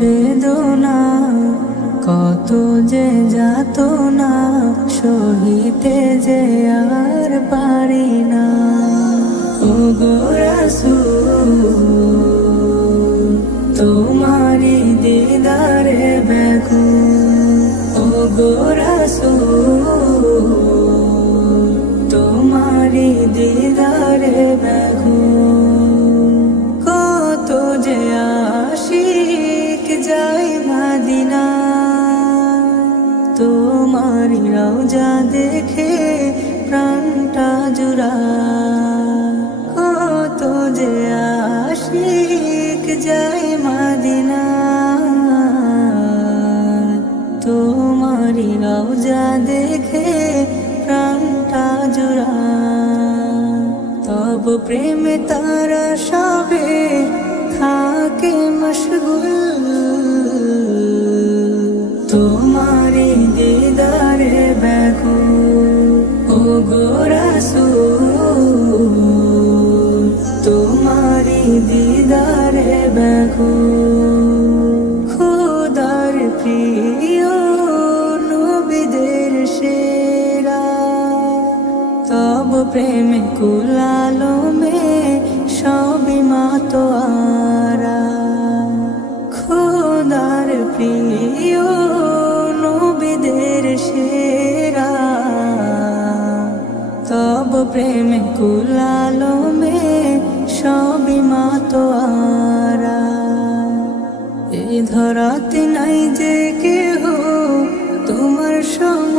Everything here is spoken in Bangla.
বেদনা, কত যে যাত না সহিতে যে আর পারি না। ও গোরাসু তোমারি দিদারে বেগু ও গোরাসু যাই মাদিনা। তোমারি রওজা দেখে প্রাণটা জুড়া। কত যে আশিক যাই মাদিনা। তোমারি রওজা দেখে প্রাণটা জুড়া। তব প্রেমে তারা সবে থাকে মশগুল তোমারি দিদারে ব্যাকুল ও গো রাসূল তোমারি দিদারে ব্যাকুল খোদার প্রিয় নবীদের সেরা তব প্রেমে কুলালো মে সবই মাতোয়ারা প্রেমে কুলালো মে সবই মাতো আরা এই ধরাতে নাই যে কেহ তোমার সমতুল